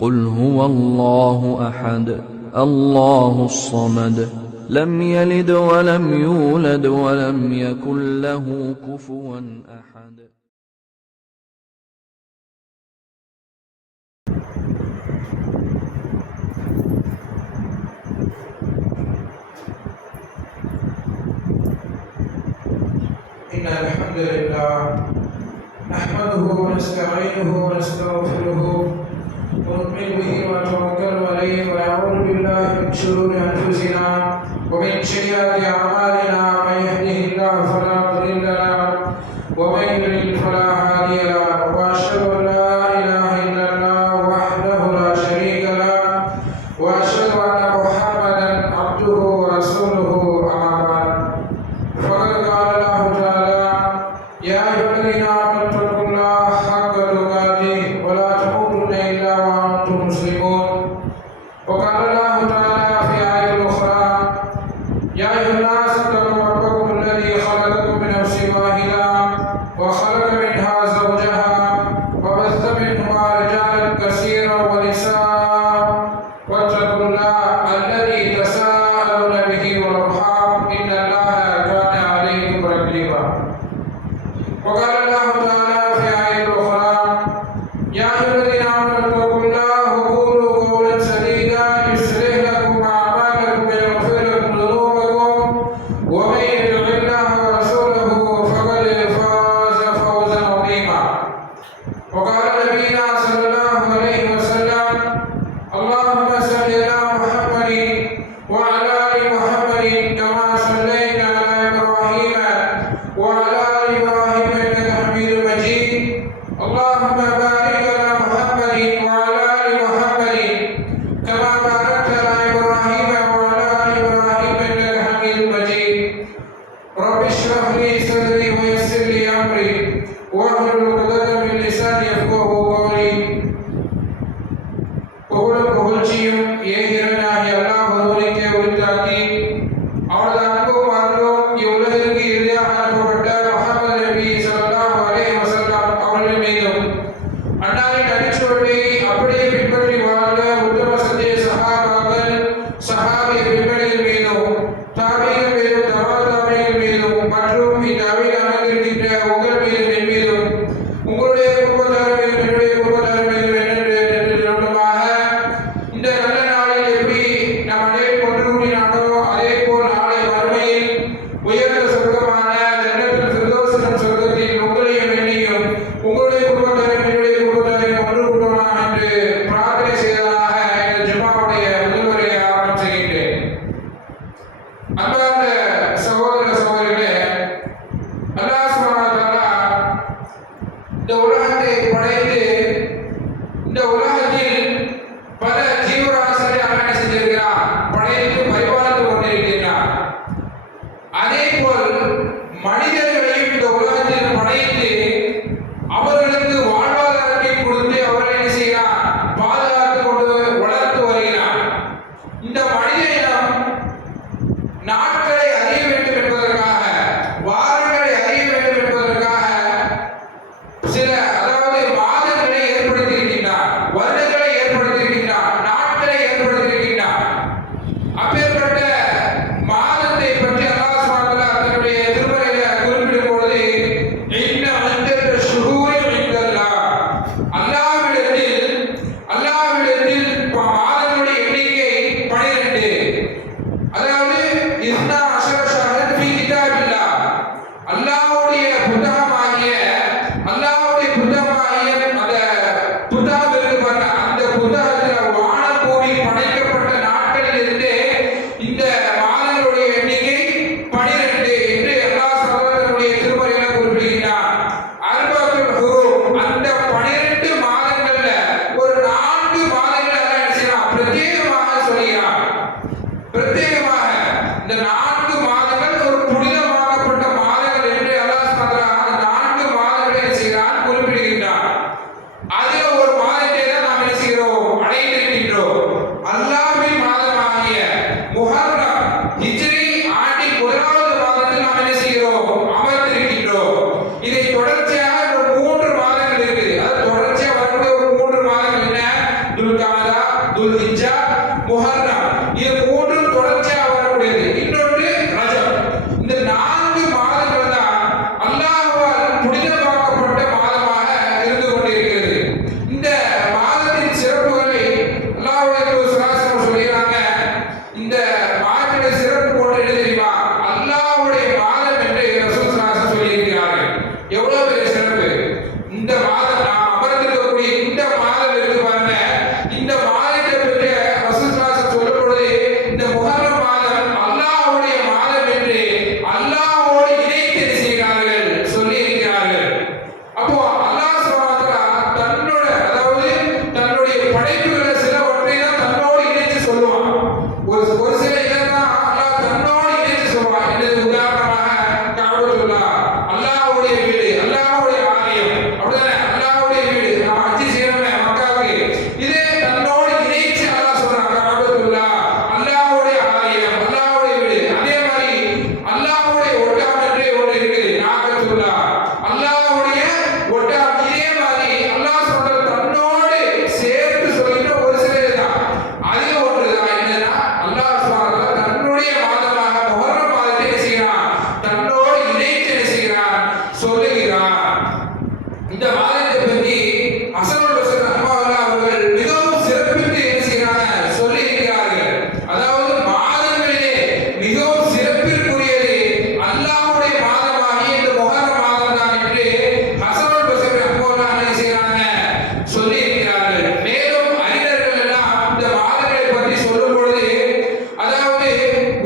قل هو الله أحد الله الصمد لم يلد ولم يولد ولم يكن له كفوا أحد. إن الحمد لله نحمده ونستعينه ونستغفره ونؤمن به ونتوكل عليه ونعوذ بالله من شرور أنفسنا ومن سيئات أعمالنا من يهده الله فلا مضل له ومن يضلل فلا هادي له وأشهد أن لا إله إلا الله وحده لا شريك له وأشهد أن محمدا عبده ورسوله أما بعد فقد قال الله تعالى يا أيها الذين آمنوا اتقوا الله حق تقاته ولا تموتن إلا وأنتم مسلمون. وقال الله تعالى في آية أخرى يا أيها الناس اتقوا ربكم الذي خلقكم من نفس واحدة وخلق منها زوجها وبث منهما رجالا كثيرا ونساء واتقوا الله الذي تساءلون به والأرحام إن الله كان عليكم رقيبا. وقال الله تعالى في آية أخرى يا أيها الذين آمنوا اتقوا الله وقولوا قولا سديدا يصلح لكم أعمالكم ويغفر لكم ذنوبكم ومن يطع الله ورسوله فقد فاز فوزا عظيما. وقال نبينا صلى الله عليه وسلم اللهم صل على محمد وعلى آل محمد كما صليت على إبراهيم وعلى آل إبراهيم إنك حميد مجيد. اللهم بارك على محمد وعلى آل محمد كما باركت على إبراهيم وعلى آل إبراهيم إنك حميد مجيد. رب اشرح لي صدري ويسر لي أمري واحلل عقدة من لساني يفقهوا قولي. புகழும் புகழ்ச்சியும் ஏகிறனாகிய அல்லாஹ் ஒருவனுக்கே உரித்தாக்கி அவரது அன்பும் அருளும் இவ்வுலகிற்கு இறுதியாக அனுப்பப்பட்ட முஹம்மது நபி ஸல்லல்லாஹு அலைஹி வஸல்லம் அவர்கள் மீதும் அன்னாரின் அடிச்சுவட்டை அப்படியே பின்பற்றி வாழ்ந்த உத்தம சத்திய சஹாபாக்கள் சஹாபி பெண்களின் மீதும் தாபிகள் மீதும் தபாதாபிகள் மீதும் மற்றும் இந்த அவையில் அமர்ந்திருக்கின்ற உங்கள் மீதும் என் மீதும் உங்களுடைய குடும்பத்தார் மீதும் என்னுடைய குடும்பத்தார் மீதும் இந்த நல்ல நாளில் எப்படி நம் அனைவரும் ஒன்று கூடினானோ அதே போல் நாளை மறுமையில் உயர்ந்த சொர்க்கமான ஜன்னத்துல் ஃபிர்தௌஸ் எனும் சொர்க்கத்தில் உங்களையும் என்னையும் உங்களுடைய குடும்பத்தாரையும் என்னுடைய குடும்பத்தாரையும் ஒன்று கூடுவான் என்று பிரார்த்தனை செய்ததாக இந்த ஜும்மாவுடைய முதல் உரையை ஆரம்பம் செய்கின்றேன். அன்பார்ந்த சகோதர சகோதரிகளே, அல்லாஹ் சுப்ஹானஹு வ தஆலா இந்த உலகத்தை படைத்து இந்த உலகத்தில் பல ஜீவராசிகளை அல்லாஹ் செஞ்சிருக்கிறார், படைத்து பரிபாலித்து கொண்டிருக்கிறார். அதே போல் மனிதர்களையும் இந்த உலகத்தில் படைத்து அவர்களுக்கு வாழ்வாதாரத்தை கொடுத்து அவர்களை என்ன செய்கிறார், பாதுகாத்து கொண்டு வளர்த்து வருகிறார். இந்த மனித இனம் நாட்களை அறிய வேண்டும் என்பதற்காக, வாரங்களை அறிய வேண்டும் என்பதற்காக சில அதாவது மாதங்களை ஏற்படுத்தியிருக்கின்றார், வருடங்களை ஏற்படுத்தியிருக்கின்றார், நாட்களை ஏற்படுத்தியிருக்கின்றார். அப்பேற்பட்ட மாதத்தை பற்றி அல்லாஹ் சுப்ஹானஹு வ தஆலா தன்னுடைய திருமறையில குறிப்பிடும் பொழுது இன்ன அந்தர ஷுஹூரி இன்தல்லாஹ், அல்லாஹ்விடத்தில் மாதங்களுடைய எண்ணிக்கை 12. அதாவது இஸ்னா அஷர ஷஹரன் ஃபீ கிதாபில்லாஹ், அல்லாஹ்வுடைய புத்தகமாகிய அந்த புத்தகம் இருக்கு பாருங்க, அந்த புத்தகத்தில் வானம் பூமி படைக்கப்பட்ட நாட்களில் இருந்து இந்த மாதங்களுடைய எண்ணிக்கை 12 என்று அல்லாஹ் தன்னுடைய திருமறையில குறிப்பிடுகிறார். அர்பஅத்துல் ஹுரும், அந்த 12 மாதங்கள்ல ஒரு 4 மாதங்கள் அல்லாஹ் என்ன செய்யறான், பிரத்யேகமாக சொல்கிறார். பிரத்யேகமாக இந்த 4 மாதங்கள் ஒரு புனிதமாக்கப்பட்ட மாதங்கள் என்று அல்லாஹ் அந்த 4 மாதங்களை என்ன செய்கிறார், குறிப்பிடுகின்றார். அதில் ஒரு மாதத்தை தான் நாம் என்ன செய்கிறோம், துல்காதா, துல்ஹிஜ்ஜா, முஹர்ரம் இது மூன்றும் தொடர்ச்சியாக வரக்கூடியது. இன்னொன்று ரஜப். இந்த 4 மாதங்கள் தான் அல்லாஹ்வால் புனிதமாக்கப்பட்ட மாதமாக இருந்து கொண்டிருக்கிறது. இந்த மாதத்தின் சிறப்புகளை அல்லாஹ்வுடைய தூதர் ஸல்லல்லாஹு அலைஹி வஸல்லம் சொல்கிறாங்க. இந்த மாதத்துடைய சிறப்பு போன்று என்ன தெரியுமா? அல்லாஹ்வுடைய மாதம் என்று ரசூல் ஸல்லல்லாஹு அலைஹி வஸல்லம் சொல்லியிருக்கிறார்கள். எவ்வளவு பெரிய சிறப்பு! இந்த மாதம் நாம் அமர்ந்திருக்கக்கூடிய இந்த மாதம் இருக்கு பாருங்க. இந்த மாதத்தை பற்றி ரசூல் ஸல்லல்லாஹு அலைஹி வஸல்லம் சொல்லும் பொழுது இந்த முஹர்ரம் மாதம் அல்லாஹ்வுடைய மாதம் என்று அல்லாஹ்வோடு இணைத்து செய்கிறார்கள், சொல்லி இருக்கிறார்கள். அப்போ அல்லாஹ் சுப்ஹானஹு வ தஆலா தன்னோட அதாவது தன்னுடைய படைப்புகளை சிலவற்றை தான் தன்னோடு இணைத்து சொல்லுவான். ஒரு சில இதெல்லாம் அல்லாஹ் தன்னோடு இணைத்து சொல்லுவான். என்னது? உதாரணமாக கஅபத்துல்லாஹ், அல்லாஹ்வுடைய வீடு, அல்லாஹ்வுடைய ஆலயம், அப்படிதானே? அல்லாஹ்வுடைய வீடு நாம் ஹஜ் செய்யறோமே மக்காவுக்கு, இதே தன்னோடு இணைத்து அல்லாஹ் சொல்றான். கஅபத்துல்லாஹ், அல்லாஹ்வுடைய ஆலயம், அல்லாஹ்வுடைய வீடு. அதே மாதிரி அல்லாஹ்வுடைய ஒட்டகம் என்று ஒன்று இருக்குது, நாகத்துல்லாஹ், அல்லாஹ்வுடைய ஒட்டகம். இதே மாதிரி அல்லாஹ் சொல்றது தன்னோடு சேர்த்து சொல்லிட்டு ஒரு சில இதுதான். அதில் ஒன்றுதான் என்னன்னா, அல்லாஹ் சுப்ஹானஹு வ தஆலா தன்னுடைய மாதமாக முஹர்ரம் மாதத்தை என்ன செய்கிறான்? தன்னோடு இணைத்து என்ன செய்கிறான்? சொல்லுகிறான். இந்த மாதத்தை பற்றி ஹஸனுல் பஸ்ரி ரஹ்மத்துல்லாஹி அவர்கள் மிகவும் சிறப்பித்து என்ன செய்கிறாங்க? சொல்லி இருக்கிறார்கள். அதாவது மாதங்களிலே மிகவும் சிறப்பிற்குரியது அல்லாஹ்வுடைய மாதமாகிய இந்த முஹர்ரம் மாதம் தான் என்று ஹஸனுல் பஸ்ரி ரஹ்மத்துல்லாஹி என்ன செய்கிறாங்க? சொல்லி இருக்கிறார்கள். மேலும் அறிஞர்கள் எல்லாம் இந்த மாதங்களை பற்றி சொல்லும் பொழுது அதாவது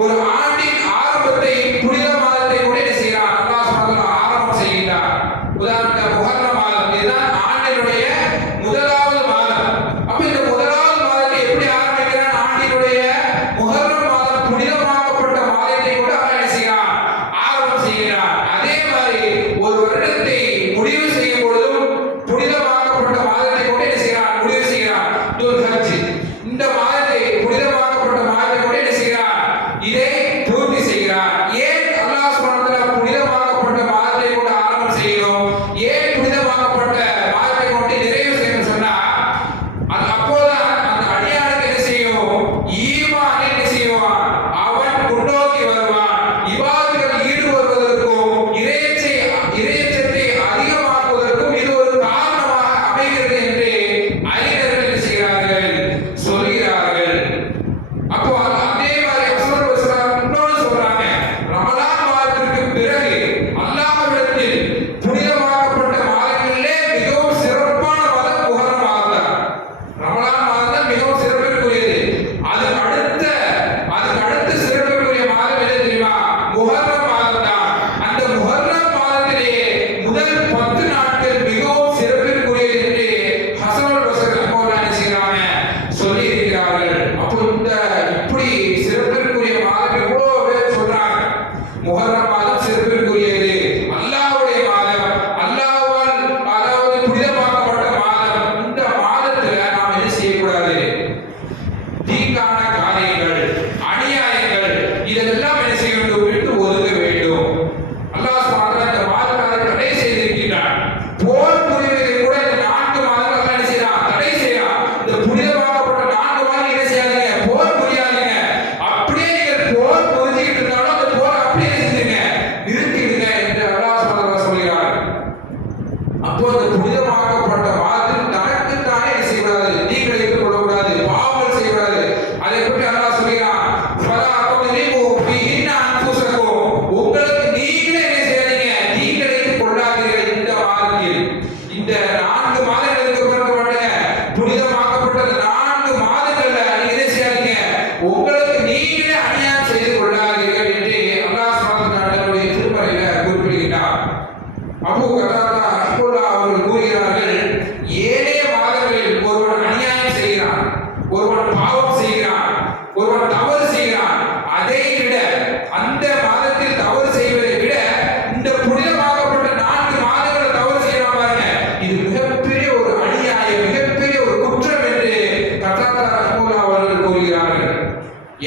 ஒரு ஆண்டின் ஆரம்பத்தை புனித மாதத்தை கூட என்ன செய்கிறார்? அல்லாஹ் சுப்ஹானஹு வ தஆலா ஆரம்பம் செய்கிறார். உதாரணமாக முஹர்ரம் மாதம் இதுதான் ஆண்டினுடைய முதலாவது மாதம். அப்ப இந்த முதலாவது மாதத்தை எப்படி ஆரம்பிக்கிறான்? ஆண்டினுடைய முஹர்ரம் மாதம் புனிதமாக்கப்பட்ட மாதத்தை கூட அல்லாஹ் என்ன செய்கிறான்? ஆரம்பம் செய்கிறான். அதே மாதிரி ஒரு வருடத்தை முடிவு செய்யும் பொழுதும் புனிதமாக்கப்பட்ட மாதத்தை கூட என்ன செய்கிறான்? முடிவு செய்கிறான். துல்ஹஜ் இந்த மாதத்தை புனிதமாக்கப்பட்ட மாதத்தை கூட என்ன செய்கிறான்? இதை பூர்த்தி செய்கிறான். ஏன் அல்லாஹ் சுப்ஹானஹு வ தஆலா புனிதமாக்கப்பட்ட மாதத்தை கூட ஆரம்பம் செய்யணும்? ஏன் புனிதமாக்கப்பட்ட மாதத்தை கொண்டு நிறைவு செய்யணும் சொன்னா, அது அப்போதான் அந்த அடியானுக்கு என்ன செய்யும்? ஈமான் என்ன செய்வான்? அவன் முன்னோக்கி வருவான். இபாதத்தில் ஈடுபடுவதற்கும் இறையச்சத்தை அதிகமாக்குவதற்கும் இது ஒரு காரணமாக அமைகிறது என்று அறிஞர்கள் என்ன செய்கிறார்கள்? சொல்கிறார்கள். அப்போ அதே மாதிரி ஹஸனுல் பஸ்ரி இன்னொன்று சொல்றாங்க. ரமலான் மாதத்திற்கு பிறகு அல்லாஹ்விடத்தில் புனிதமாக்கப்பட்ட மாதங்களிலே மிகவும் சிறப்பான மாதம் முஹர்ரம் மாதம் தான். ரமலான் மாதம் தான் மிகவும் சிறப்பிற்குரியது. அதுக்கு அடுத்த சிறப்பிற்குரிய மாதம் எது தெரியுமா? முஹர்ரம் மாதம் தான். அந்த முஹர்ரம் மாதத்திலே முதல் 10 நாட்கள் மிகவும் சிறப்பிற்குரியது என்று ஹஸனுல் பஸ்ரி ரஹ்மத்துல்லாஹி என்ன செய்கிறாங்க? சொல்லி இருக்கிறார்கள். அப்போ இந்த இப்படி சிறப்பிற்குரிய மாதம் எவ்வளவு பேர் சொல்றாங்க. முஹர்ரம் மாதம் சிறப்பிற்குரியது, அல்லாஹ்வுடைய மாதம், அல்லாஹ்வால் அதாவது புனிதமாக்கப்பட்ட மாதம். இந்த மாதத்துல நாம் என்ன செய்யக்கூடாது? தீங்கான காரியங்கள், அநியாயங்கள் இதெல்லாம் என்ன செய்ய வேண்டும்? விட்டு ஒதுக்க வேண்டும். அல்லாஹ் சுப்ஹானஹு வ தஆலா இந்த மாதத்தை தடை செய்திருக்கிறான். போர் புரிவதை கூட இந்த 4 மாதங்கள் அல்லாஹ் என்ன செய்யறான்? தடை செய்யறான். இந்த புனிதமாக்கப்பட்ட 4 மாதங்கள் என்ன செய்யாதீங்க? போர் புரியாதீங்க. அப்படியே நீங்கள் போர் புரிஞ்சுக்கிட்டு இருந்தாலும் அந்த போர் அப்படியே செஞ்சுங்க, நிறுத்திடுங்க என்று அல்லாஹ் சுப்ஹானஹு வ தஆலா சொல்கிறார். அப்போ இந்த புனிதமாக்கப்பட்ட மாதத்தில் தனக்குத்தானே என்ன செய்யக்கூடாது? தீங்களை இட்டுக் கொள்ளக்கூடாது, பாவங்கள் செய்யக்கூடாது. அதை பற்றி அல்லாஹ் சொல்கிறான். ஃபலா துத்லிமு ஃபீஹின்ன அன்ஃபுஸக்கும். உங்களுக்கு நீங்களே என்ன செய்யாதீங்க? தீங்கிழைத்துக் கொள்ளாதீர்கள் இந்த மாதத்தில். இந்த 4 மாதங்களுக்கு பிறகு பாருங்க, புனிதமாக்கப்பட்ட 4 மாதங்கள்ல நீங்க என்ன செய்யாதீங்க? உங்களுக்கு நீங்களே அநியாயம் செய்து கொள்ளாதீர்கள் என்று அல்லாஹ் சுப்ஹானஹு வ தஆலா தன்னுடைய திருமறையில குறிப்பிடுகிறார். அபூ கதாதா ரஹ்மத்துல்லாஹி அவர்கள் கூறுகிறார்கள், ஏனைய மாதங்களில் ஒருவன் அநியாயம் செய்கிறான், ஒருவன் பாவம் செய்கிறான், ஒருவன் தவறு செய்கிறான். அதை விட அந்த மாதத்தில் தவறு செய்வதை விட இந்த புனிதமாக்கப்பட்ட 4 மாதங்கள் தவறு செய்யலாம் பாருங்க, இது மிகப்பெரிய ஒரு அநியாயம், மிகப்பெரிய ஒரு குற்றம் என்று கதாதா ரஹ்மத்துல்லாஹி அவர்கள் கூறுகிறார்கள்.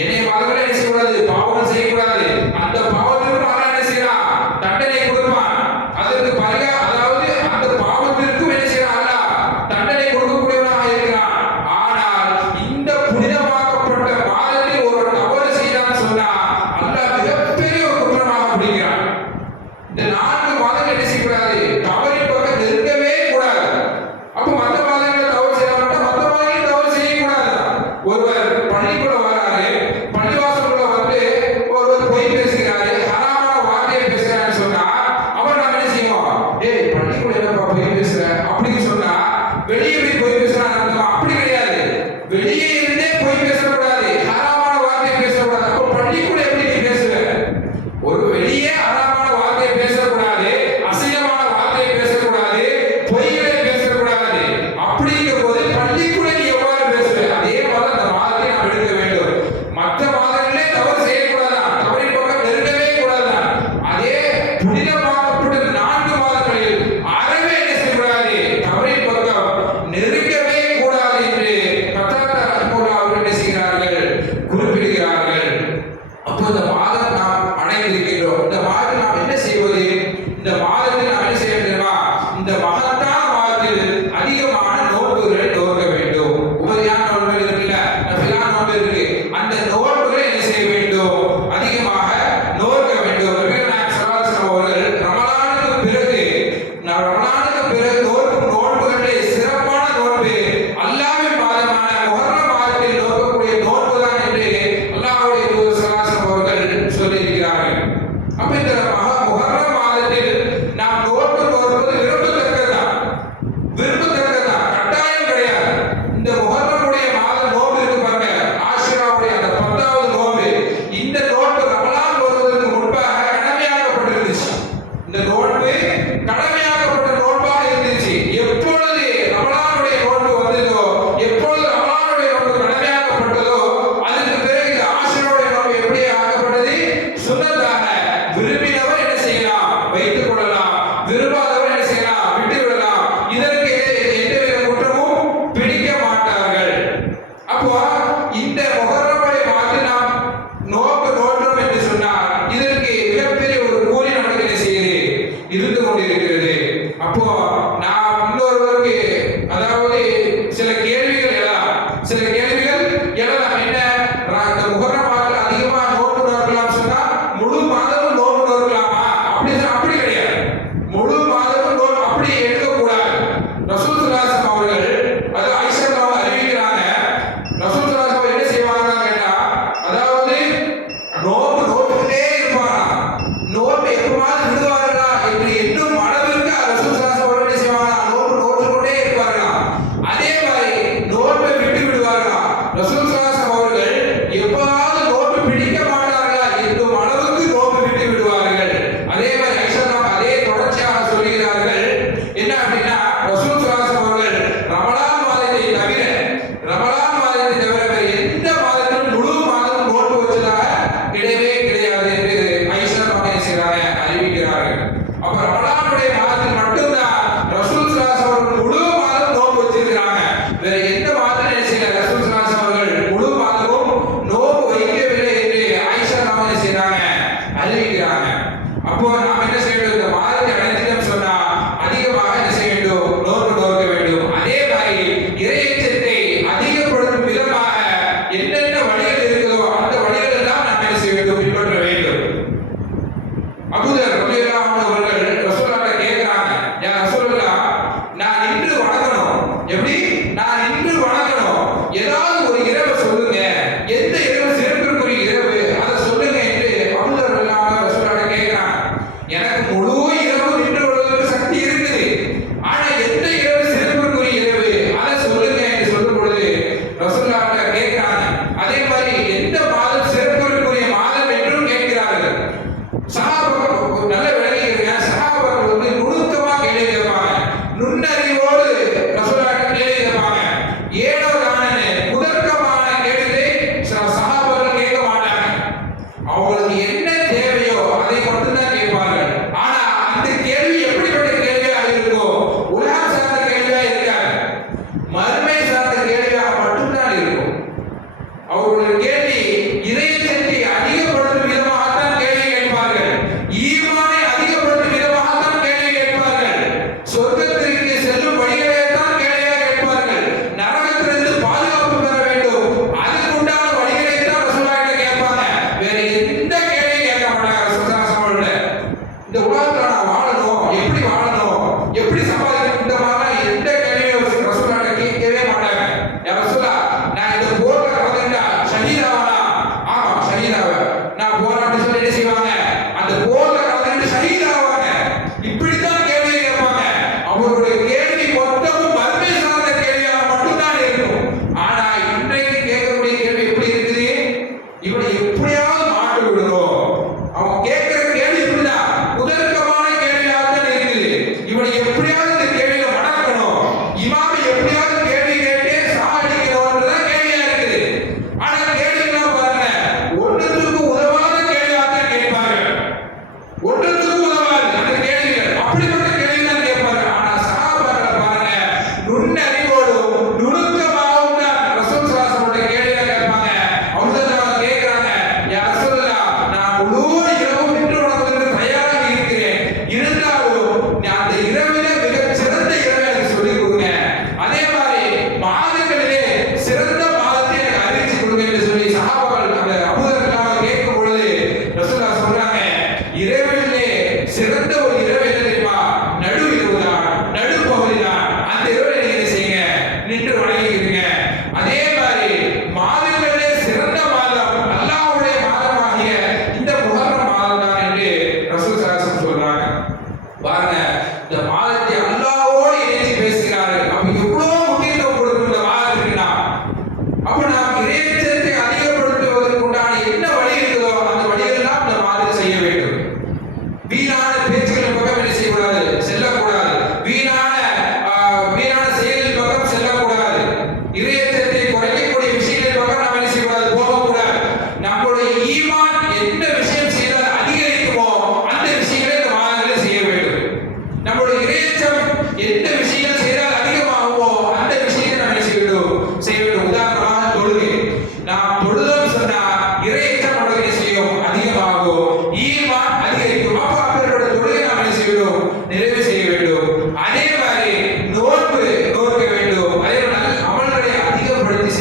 ஏனைய மாதங்களை என்ன செய்யக்கூடாது? பாவம் செய்யக்கூடாது. அந்த பாவத்திற்கு அல்லாஹ் என்ன செய்யறான்? தண்டனை கொடுப்பான். அதற்கு அதாவது அந்த பாவத்திற்கும் என்ன செய்யறான்? அல்லாஹ் தண்டனை கொடுக்கக்கூடியவனாக இருக்கிறான். ஆனால் அப்போ இந்த முஹர்ரமுடைய மாதத்தில் நாம் நோன்பு நோற்றோம் என்று சொன்னால் இதற்கு மிகப்பெரிய ஒரு கூலி நமக்கு என்ன செய்யுது இருந்து கொண்டிருக்கிறது. அப்போ நாம் இன்னொருவருக்கு அதாவது சில கேள்விகள் எழலாம். என்ன இந்த முஹர்ரம் மாதத்தில் அதிகமா நோன்பு நோக்கலாம் சொன்னா முழு மாதமும் நோன்பு நோக்கலாமா? அப்படி கிடையாது. முழு மாதமும் நோன்பு அப்படி எடுக்கக்கூடாது. ரசூல் ஸல்லல்லாஹு அலைஹி வஸல்லம் அவர்கள் அது ஆயிஷா அவங்க அறிவிக்கிறாங்க. ரசூல் ஸல்லல்லாஹு அலைஹி வஸல்லம் என்ன செய்வாங்க கேட்டா அதாவது நோன்பு நோக்கிட்டே இருப்பாங்க. நோன்பு எப்பமாவது விடுவார்களா என்று எண்ணும் அளவிற்கு ரசூல் ஸல்லல்லாஹு அலைஹி வஸல்லம் என்ன செய்வாங்க? நோன்பு நோக்கிட்டே இருப்பார்களா. அதே மாதிரி நோன்பை விட்டு விடுவார்களா.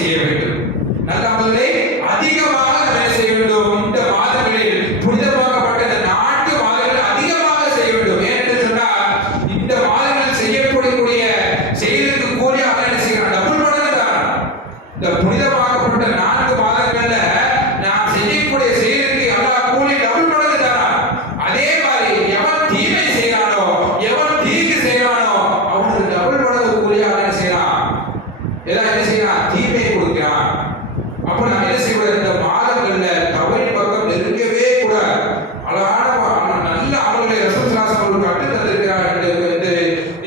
செய்ய வேண்டும். நல்ல அமல்களை அதிகமாக நாம் என்ன செய்ய வேண்டும்? இந்த மாதங்களில் புனிதமாக்கப்பட்ட இந்த 4 மாதங்கள் அதிகமாக செய்ய வேண்டும். ஏனென்று சொன்னால் இந்த மாதங்களில் செய்யக்கூடிய செயலுக்கு கூலி அவன் என்ன செய்கிறான்? டபுள் மடங்கு தான். இந்த புனிதமாக்கப்பட்ட 4 மாதங்கள்ல நாம் செய்யக்கூடிய செயலுக்கு அல்லாஹ் கூலி டபுள் மடங்கு தான். அதே மாதிரி எவன் தீமை செய்கிறானோ, எவன் தீங்கு செய்கிறானோ அவனுக்கு டபுள் மடங்கு கூலி அவன் என்ன செய்யறான்? எல்லாம் என்ன செய்யறான்? தீமையை கொடுக்கிறான். அப்ப நாம் என்ன செய்யக்கூடாது? இந்த மாதங்கள்ல தவறின் பக்கம் நெருங்கவே கூடாது. அழகான நல்ல அமல்களை ரசூல் ஸல்லல்லாஹு அலைஹி வஸல்லம் கற்று தந்திருக்கிறார்கள்.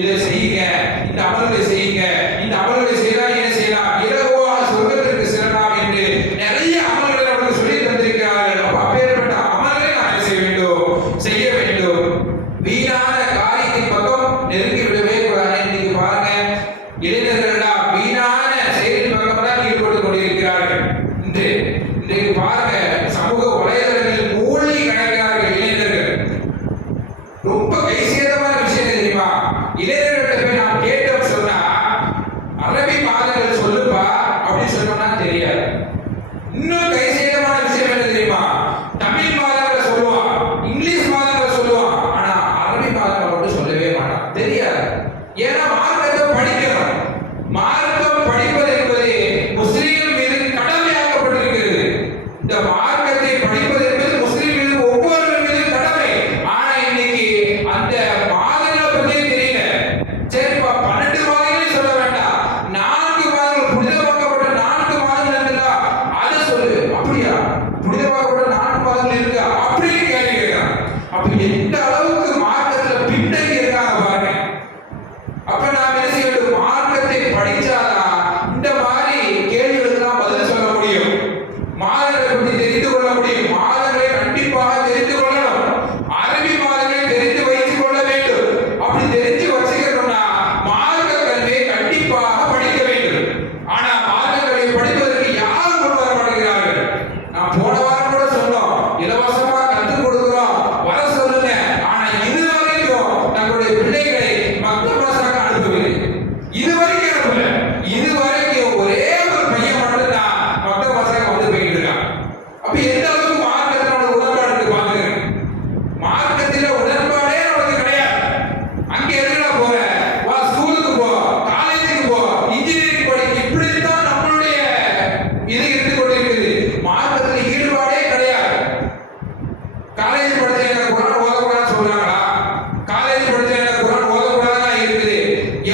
இதை செய்யுங்க, இந்த அமல்களை செய்யுங்க, இந்த அமல்களை செய்தால் என்ன செய்யலாம்? இலகுவாக சொர்க்கத்திற்கு செல்லலாம் என்று நிறைய அமல்களை நமக்கு சொல்லி தந்திருக்கிறார்கள். அப்ப அப்பேற்பட்ட அமல்களை நாம் என்ன செய்ய வேண்டும்? செய்ய வேண்டும். வீணான காரியத்தின் பக்கம் நெருங்கி விடவே கூடாது. இன்னைக்கு பாருங்க, இளைஞர்கள் எல்லாம் வீணான செயலின் பக்கம் தான் ஈடுபட்டு கொண்டிருக்கிறார்கள். இன்றைக்கு பாருங்க, சமூக வலைதளங்களில் மூழ்கி கிடக்கிறார்கள் இளைஞர்கள். ரொம்ப கைசேதமான விஷயம் தெரியுமா? இளைஞர்கள்ட்ட போய் நாம் கேட்டோம் சொன்னா அரபி மாதங்கள் சொல்லுப்பா அப்படின்னு சொன்னோம்னா தெரியாது. இன்னும் கைசேதமான விஷயம் என்ன தெரியுமா? தமிழ் மாதங்களை சொல்லுவான், இங்கிலீஷ் மாதங்களை சொல்லுவான், ஆனா அரபி மாதங்களை மட்டும் சொல்லவே மாட்டான். தெரியாது. ஏன்னா மார்க்கத்தை படிக்கணும். மார்க்கம் படிப்பது என்பது முஸ்லிம்கள் மீது கடமையாக்கப்பட்டிருக்கிறது. இந்த மார்க்கத்தை படிப்பது என்பது முஸ்லிம் மீது ஒவ்வொரு மீது கடமை. ஆனா இன்னைக்கு அந்த மாதங்களை பத்தியே தெரியல. சரிப்பா 12 மாதங்களே சொல்ல வேண்டாம், 4 மாதங்கள் புனிதமாக்கப்பட்ட 4 மாதங்கள் இருக்குல்ல அதை சொல்லு. அப்படியா? புனிதமாக்கப்பட்ட 4 மாதங்கள் இருக்கா அப்படின்னு கேள்வி கேட்கிறான். அப்ப எந்த அளவுக்கு மார்க்கத்துல பின்னணி இருக்காங்க பாருங்க. அப்ப நாம் என்ன செய்ய வேண்டும்? மார்க்கத்தை படிச்சாதான் இந்த மாதிரி கேள்விகளுக்கெல்லாம் பதில் சொல்ல முடியும். மாதங்களை பற்றி தெரிந்து கொள்ள முடியும். மாதங்களை கண்டிப்பாக தெரிந்து கொள்ளணும். அரபி மாதங்களை தெரிந்து வைத்துக் கொள்ள வேண்டும். அப்படி தெரிஞ்சு வச்சுக்கணும்னா மார்க்க கல்வியை கண்டிப்பாக படிக்க வேண்டும். ஆனா மார்க்க கல்வியை படிப்பதற்கு யார் கொண்டு வர மாட்டேங்கிறார்கள்? நான் போன வாரம் கூட சொன்னோம், இலவசமா கற்றுக் கொடுக்கிறோம், வர சொல்லுங்க. ஆனா இதுவரைக்கும் தங்களுடைய பிள்ளைகளை மக்கள் மசாக அனுப்பவில்லை. இதுவரைக்கும் அனுப்பல. இதுவரைக்கும் ஒரே ஒரு பையன் மட்டும் தான் மக்கள் மசாக வந்து போயிட்டு இருக்கான். அப்ப எந்த அளவுக்கு மார்க்கத்தினோட உடன்பாடு இருக்கு பாருங்க. மார்க்கத்தில உடன்பாடே நமக்கு கிடையாது. அங்க எதுக்குடா போற? வா ஸ்கூலுக்கு போ, காலேஜுக்கு போ, இன்ஜினியரிங் படி, இப்படித்தான் நம்மளுடைய இது இருந்து கொண்டிருக்குது. மார்க்கத்தில் ஈடுபாடே கிடையாது. காலேஜ் படிச்ச எனக்கு குர்ஆன் ஓதக்கூடாதுன்னு சொல்றாங்களா? காலேஜ் படிச்ச எனக்கு குர்ஆன் ஓதக்கூடாதுன்னா இருக்குது.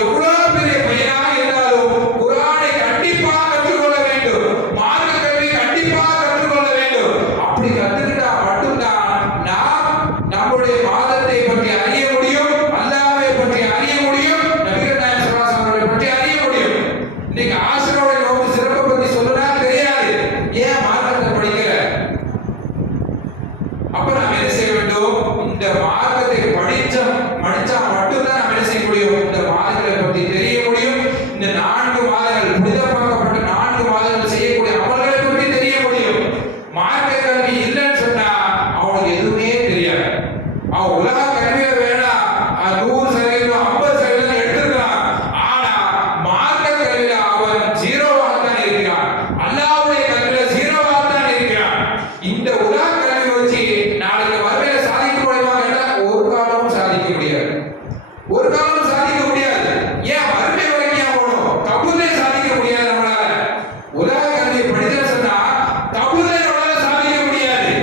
எவ்வளவு பெரிய பையனாக இருந்தாலும் குர்ஆனை கண்டிப்பாக கற்றுக்கொள்ள வேண்டும். மார்க்க கல்வி கண்டிப்பாக கற்றுக்கொள்ள வேண்டும். அப்படி கற்றுக்கிட்டா மட்டும்தான் நாம் நம்முடைய மாதத்தை பற்றி அறிய முடியும், அல்லாஹ்வை பற்றி அறிய முடியும், நபிகள் நாயகம் ஸல்லல்லாஹு அலைஹி வஸல்லம் பற்றி அறிய முடியும். இன்னைக்கு ஆஷுராவுடைய நோன்பு சிறப்பை பற்றி சொல்லுனா தெரியாது. ஏன் மார்க்கத்தை படிக்கல? அப்ப நாம் என்ன செய்ய வேண்டும்? இந்த மார்க்கத்தை படிச்சா மட்டும்தான் நாம் என்ன செய்ய முடியும்? இந்த மாதங்களை பற்றி தெரிய முடியும். இந்த 4 மாதங்கள் புனிதமாக்கப்பட்ட 4 மாதங்கள் செய்யக்கூடிய அமல்களை பற்றி தெரிய முடியும். மார்க்க கல்வி இல்லைன்னு சொன்னா அவனுக்கு எதுவுமே தெரியாது. அவன் உலக கல்வியை வேணா 100% 50% எடுத்துக்கலாம். ஆனா மார்க்க கல்வியில அவன் 0வாக தான் இருக்கிறான். அல்லாஹ்வுடைய கல்வியில 0வாக தான் இருக்கிறான். இந்த உலக கல்வி வச்சு நாளைக்கு மறுமையில சாதிக்க முடியுமா கேட்டா ஒரு காலமும் சாதிக்க முடியாது. ஒரு காலம் சாதிக்க முடியாது. ஏன் மறுமை வரைக்கும் ஏன் போகணும்? கபூலே சாதிக்க முடியாது நம்மளால. உலக கல்வியை படிச்சா சொன்னா கபூலே நம்மளால சாதிக்க முடியாது.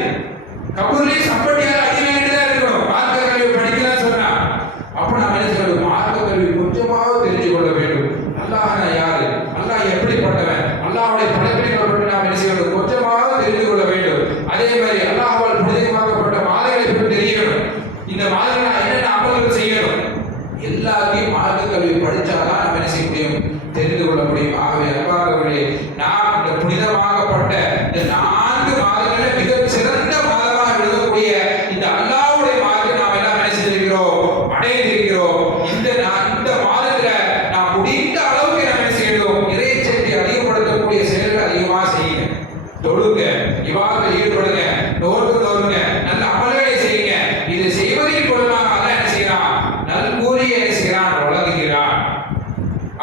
கபூலே சம்பட்டியால அடி வாங்கிட்டு தான் இருக்கணும். மார்க்க கல்வி படிக்கலாம் சொன்னா அப்ப நாம என்ன செய்யணும்? மார்க்க கல்வி கொஞ்சமாவது தெரிஞ்சு கொள்ள வேண்டும். அல்லாஹ்னா யாரு? அல்லாஹ் எப்படிப்பட்டவன்? அல்லாஹ்வுடைய படைப்பினைகளை பற்றி நாம் என்ன செய்ய வேண்டும்? கொஞ்சமாவது தெரிந்து கொள்ள வேண்டும். அதே மாதிரி அல்லாஹ்வால் புனிதமாக்கப்பட்ட மாதங்களை பற்றி தெரியணும். இந்த மாதங்கள் என்னென்ன அமல்கள் செய்யணும் எல்லாத்தையும் மார்க்க கல்வி படிச்சாதான் நம்ம என்ன செய்ய முடியும்? தெரிந்து கொள்ள முடியும். ஆகவே அன்பார்ந்தவர்களே, நாம் இந்த புனிதமாக்கப்பட்ட இந்த 4 மாதங்களில் மிகச் சிறந்த மாதமாக எழுதக்கூடிய இந்த அல்லாஹ்வுடைய மாதத்தை நாம் எல்லாம் என்ன செய்திருக்கிறோம்? அடைந்திருக்கிறோம். இந்த மாதத்துல நாம் முடிந்த அளவுக்கு நம்ம என்ன செய்யணும்? இறைச்சத்தை அதிகப்படுத்தக்கூடிய செயல்கள் அதிகமாக செய்யுங்க. தொழுங்க, இபாதத்தில் ஈடுபடுங்க, நோருங்க, நல்ல அமல்களை செய்யுங்க. இது செய்வதின் மூலமாக அல்லாஹ் என்ன செய்யறான்? நல்கூலியை என்ன செய்யறான்? வழங்குகிறான்.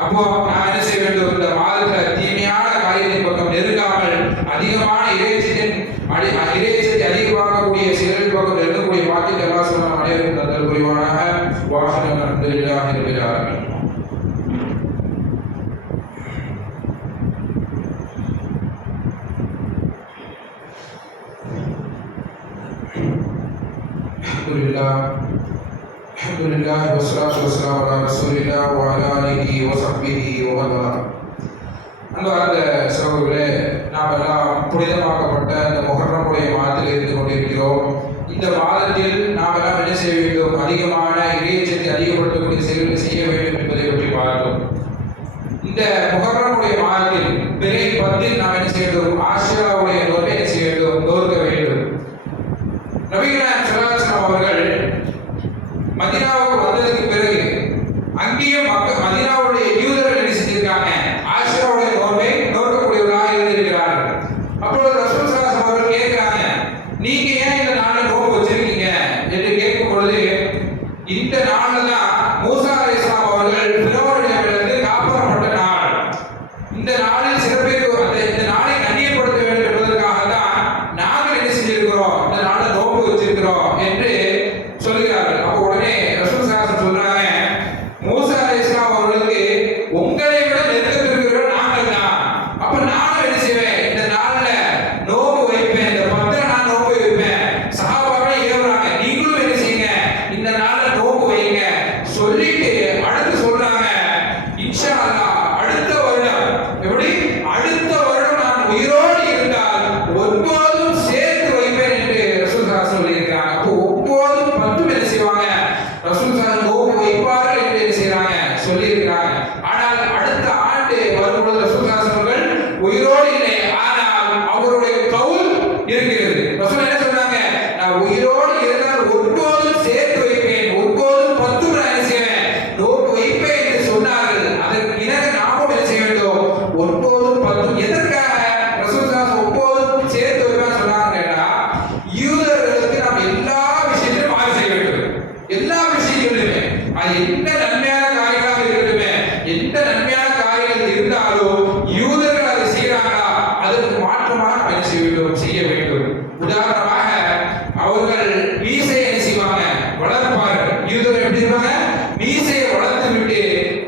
அப்போ நான் என்ன செய்ய வேண்டும்? இந்த மாதத்துல தீமையான காரியத்தை அல்ஹம்துலில்லாஹ் வஸ்ஸலாத்து வஸ்ஸலாமு அலா ரசூலில்லாஹ் வ அலா ஆலிஹி வ ஸஹ்பிஹி வ மன் வலா. அன்பார்ந்த சகோதரர்களே, நாம் எல்லாம் புனிதமாக்கப்பட்ட இந்த முஹர்ரமுடைய மாதத்தில் இருந்து கொண்டிருக்கிறோம். இந்த மாதத்தில் நாம் எல்லாம் என்ன செய்ய வேண்டும்? அதிகமான இறையச்சத்தை அதிகப்படுத்தக்கூடிய செயல்களை செய்ய வேண்டும் என்பதை பற்றி பார்த்தோம். இந்த முஹர்ரமுடைய மாதத்தில் பிறை 10 நாம் என்ன செய்ய வேண்டும்? ஆஷுராவுடைய நோன்பை என்ன செய்ய வேண்டும்? நோக்க வேண்டும். நபிகள் நாயகம் ஸல்லல்லாஹு அலைஹி வஸல்லம் அவர்கள் மதீனாவுக்கு வந்ததுக்கு பிறகு அங்கேயும் மதீனாவுடைய யூதர்கள் என்ன செஞ்சிருக்காங்க? ஆஷுராவுடைய நோன்பை நோக்கக்கூடியவர்களாக இருந்திருக்கிறார்கள். அப்பொழுது ரசூல் ஸல்லல்லாஹு அலைஹி வஸல்லம் அவர்கள் கேட்கிறாங்க, நீங்க ஏன் இந்த நாளை நோன்பு வச்சிருக்கீங்க என்று கேட்கும் பொழுது, இந்த நாளில் தான் மூசா அலைஹிஸ்ஸலாம் அவர்கள் ஃபிரௌனிடமிருந்து காப்பாற்றப்பட்ட நாள். இந்த நாளில் இந்த நாளை கண்ணியப்படுத்த வேண்டும் என்பதற்காக தான் நாங்கள் என்ன செஞ்சிருக்கிறோம்? இந்த நாளை நோன்பு வச்சிருக்கிறோம் என்று சொல்கிறார்கள். அப்போ உடனே ரசூல் ஸல்லல்லாஹு அலைஹி வஸல்லம் சொல்றாங்க, மூசா அலைஹிஸ்ஸலாம் அவர்களுக்கு உங்களை விட நெருக்கத்தில் இருக்கிறவர்கள் நாங்கள் தான். அப்ப நானும் என்ன செய்வேன்? இந்த நாள்ல நோன்பு வைப்பேன். இந்த 10 நான் நோன்பு வைப்பேன். சஹாபாக்களை ஏவுறாங்க, நீங்களும் என்ன செய்யுங்க? இந்த நாள்ல நோன்பு வைங்க சொல்லிட்டு அடுத்து சொல்றாங்க, இன்ஷா அல்லாஹ் அடுத்த வருடம், எப்படி அடுத்த வருடம் நான் உயிரோடு இருந்தால் ஒன்பதும் சேர்த்து வைப்பேன் என்று ரசூல் ஸல்லல்லாஹு அலைஹி வஸல்லம் சொல்லியிருக்காங்க. அப்போ ஒன்பதும் 10 என்ன செய்வாங்க? ரசூல் ஸல்லல்லாஹு அலைஹி வஸல்லம் நோன்பு வைப்பார்கள் என்று என்ன செய்றாங்க? சொல்லியிருக்காங்க. ஆனால் அடுத்த ஆண்டு வரும்பொழுது ரசூல் ஸல்லல்லாஹு அலைஹி வஸல்லம் அவர்கள் உயிரோடு இல்லை, ஆனால் அவருடைய கவுல் இருக்கிறது. ரசூல் என்ன சொன்னாங்க? நான் உயிரோடு இருந்தால் ஒன்பதும் சேர்த்து வைப்பேன், ஒன்பதும் 10 நான் என்ன செய்வேன்? நோன்பு வைப்பேன் என்று சொன்னார்கள். அதற்கு இணங்க நாமும் என்ன செய்ய வேண்டும்? ஒன்பதும் 10 எதற்காக ரசூல் ஸல்லல்லாஹு அலைஹி வஸல்லம் 9 சேர்த்து வைப்பேன் சொன்னாங்க கேட்டா, யூதர்களுக்கு நாம் எல்லா விஷயத்திலும் மாறு செய்ய வேண்டும். எல்லா விஷயங்களிலுமே அது எந்த நன்மையான காரியங்களாக இருக்கட்டுமே, எந்த நன்மையான காரியங்கள் இருந்தாலும் யூதர்கள் அதை செய்யறாங்களா, அதற்கு மாற்றமாக நாம் என்ன செய்ய வேண்டும்? செய்ய வேண்டும். உதாரணமாக அவர்கள் மீசையை என்ன செய்வாங்க? வளர்ப்பார்கள். யூதர்கள் எப்படி இருப்பாங்க? மீசையை வளர்த்து விட்டு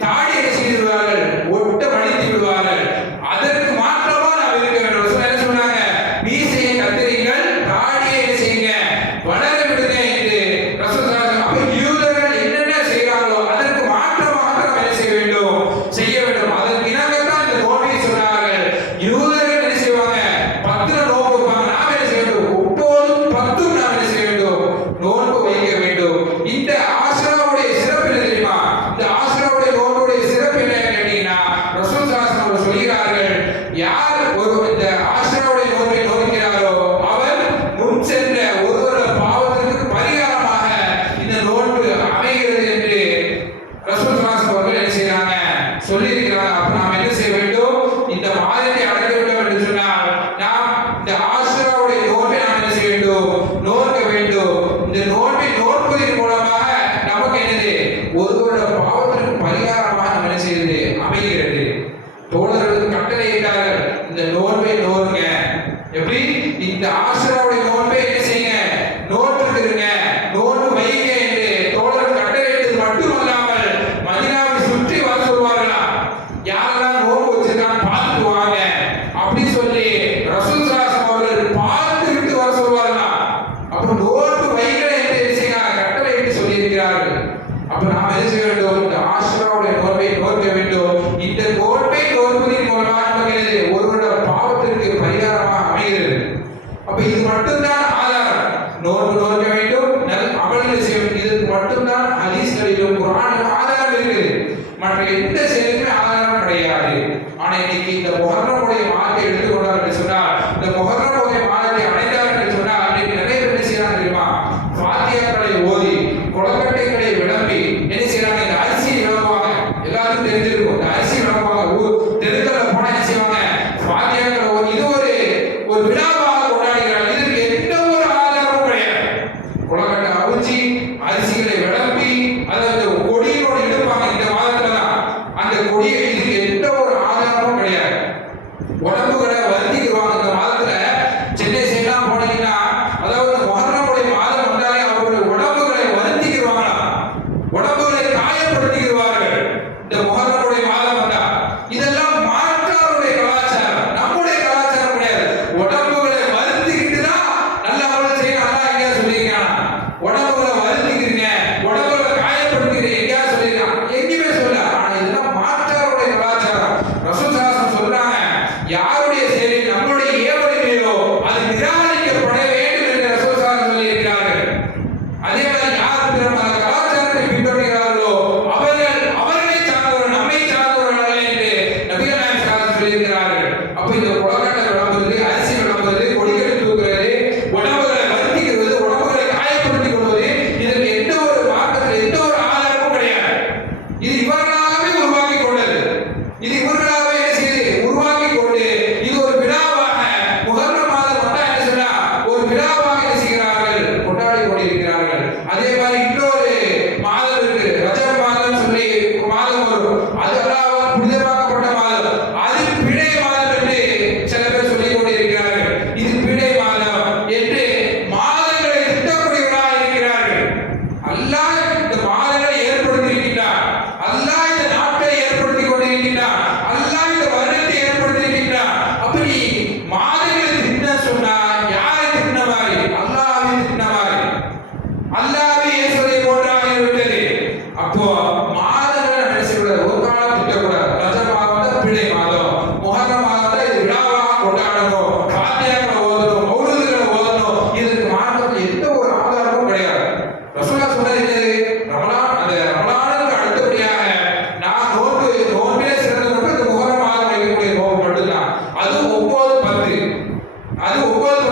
தாடி என்ன செய்வார்கள்? ஒட்ட மடித்து விடுவார்கள். அதற்கு மாற்றமா நாம் இருக்க வேண்டும். ரசூல் என்ன சொன்னாங்க? மீசையை கத்தரிங்கள், தாடியை என்ன செய்யுங்க? வளர விடுங்க என்று ரசூல் சொன்னாங்க. அப்ப யூதர்கள் என்னென்ன செய்கிறார்களோ அதற்கு மாற்றமாக நாம் என்ன செய்ய வேண்டும்? செய்ய வேண்டும். அதற்கு இணங்கத்தான் இந்த நோன்பை சொன்னார்கள். யூதர்கள் என்ன செய்வாங்க? 10 நோன்பு வைப்பாங்க. நாம் என்ன செய்ய வேண்டும்? 9 10 நாம் என்ன செய்ய வேண்டும்? நோன்பு வைக்க வேண்டும். இந்த ஆஷுராவுடைய சிறப்பு என்ன தெரியுமா? இந்த ஆஷுராவுடைய நோன்புடைய சிறப்பு என்ன கேட்டீங்கன்னா, ரசூல் ஸல்லல்லாஹு அலைஹி வஸல்லம் சொல்கிறார்கள், யார் இந்த ஆஷுராவுடைய நோன்பை நோக்கிறாரோ அவர் முன் சென்ற ஒருவர பாவத்திற்கு பரிகாரமாக இந்த நோன்பு அமைகிறது என்று ரசூல் ஸல்லல்லாஹு அலைஹி வஸல்லம் அவர்கள் என்ன செய்றாங்க? சொல்லியிருக்கிறாங்க. அப்ப நாம் என்ன செய்ய வேண்டும்? இந்த மாதத்தை அடைய வேண்டும் என்று சொன்னால் நாம் இந்த ஆஷுராவுடைய நோன்பை நாம் என்ன செய்ய வேண்டும்? நோக்க வேண்டும். இந்த நோன்பை நோற்பதன் மூலமாக நமக்கு என்னது? ஒருவரோட பாவத்திற்கு பரிகாரமாக நம்ம என்ன செய்யுது? அமைகிறது. தோழர்களுக்கு கட்டளையிட்டார்கள், இந்த நோன்பை நோருங்க. எப்படி? இந்த ஆஷுராவுடைய நோன்பை என்ன செய்யுங்க? நோற்றுங்க, நோன்பு வைங்க என்று தோழர்கள் கட்டளையிட்டது மட்டுமல்லாமல் மதீனாவை சுற்றி வர சொல்வார்களாம். யாரெல்லாம் நோன்பு வச்சிருக்காங்க பார்த்துட்டு வாங்க அப்படி சொல்லி ரசூல் ஸல்லல்லாஹு அலைஹி வஸல்லம் அவர்கள் பார்த்து விட்டு வர சொல்வார்களாம். அப்ப நோன்பு வைங்க என்று என்ன செய்யறாங்க? கட்டளையிட்டு சொல்லியிருக்கிறார்கள். அப்ப நாம் என்ன செய்ய வேண்டும்? இந்த ஆஷுராவுடைய நோன்பை நோக்க வேண்டும். இந்த நோன்பை நோற்பதன் மூலமாக நமக்கு ஒருவருடைய பாவத்திற்கு பரிகாரமாக அமைகிறது. அப்ப இது அப்ப இந்த உலகத்தை விளம்புறது, அரிசி விளம்புறது, கொடிக்கட்டி தூக்குறது, உணவுகளை வருத்திக்கிறது, உணவுகளை காயப்படுத்திக் கொள்வது, இதற்கு எந்த ஒரு மார்க்கத்தில் எந்த ஒரு ஆதாரமும் கிடையாது. இது இவர்களாகவே உருவாக்கி கொண்டது. இது இவர்களாகவே என்ன செய்து உருவாக்கி கொண்டு இது ஒரு விழாவாக முஹர்ரம் மாதம் வந்தா என்ன சொன்னா ஒரு விழாவாக என்ன செய்கிறார்கள், கொண்டாடி கொண்டிருக்கிறார்கள். அதே மாதிரி இன்னொரு மாதம் இருக்கு, ரஜப் மாதம் சொல்லி மாதம் வரும். அது அல்லாஹ்வால் புனிதமாக்கப்பட்ட மாதம். அது பிழை மாதம் என்று சில பேர் சொல்லிக் கொண்டிருக்கிறார்கள். இது பிழை மாதம் என்று மாதங்களை திட்டக்கூடியவர்களாக இருக்கிறார்கள். அல்லாஹ் இந்த மாதங்களை ஏற்படுத்தி இருக்கின்றார். அல்லாஹ் இந்த நாட்டை ஏற்படுத்தி கொண்டிருக்கின்றார். அல்லாஹ் இந்த வருடத்தை ஏற்படுத்தி இருக்கின்றார். அப்படி மாதங்களை திட்ட சொன்னா யாரை திட்டின மாதிரி? அல்லாஹ்வை திட்டின மாதிரி. அல்லாஹ்வை இயேசுவை போன்றாகிவிட்டது. அப்போ மாதங்களை நினைச்சுக்கூடாது, ஒரு காலம் திட்டக்கூடாது. ரஜப் மாதம் தான் பிழை மாதம், முஹர்ரம் மாதம் தான் இது விழாவாக கொண்டாடணும், ஃபாத்தியாக்களை ஓதணும், மௌலூதுகளை ஓதணும். இதற்கு மார்க்கத்தில் எந்த ஒரு ஆதாரமும் கிடையாது. ரசூலுல்லாஹ் சொன்னது என்னது? ரமலான், அந்த ரமலானுக்கு அடுத்தபடியாக நான் நோன்பிலே சிறந்த நோன்பு இந்த முஹர்ரம் மாதம் வைக்கக்கூடிய நோன்பு மட்டும்தான். அது 9-10, அது 9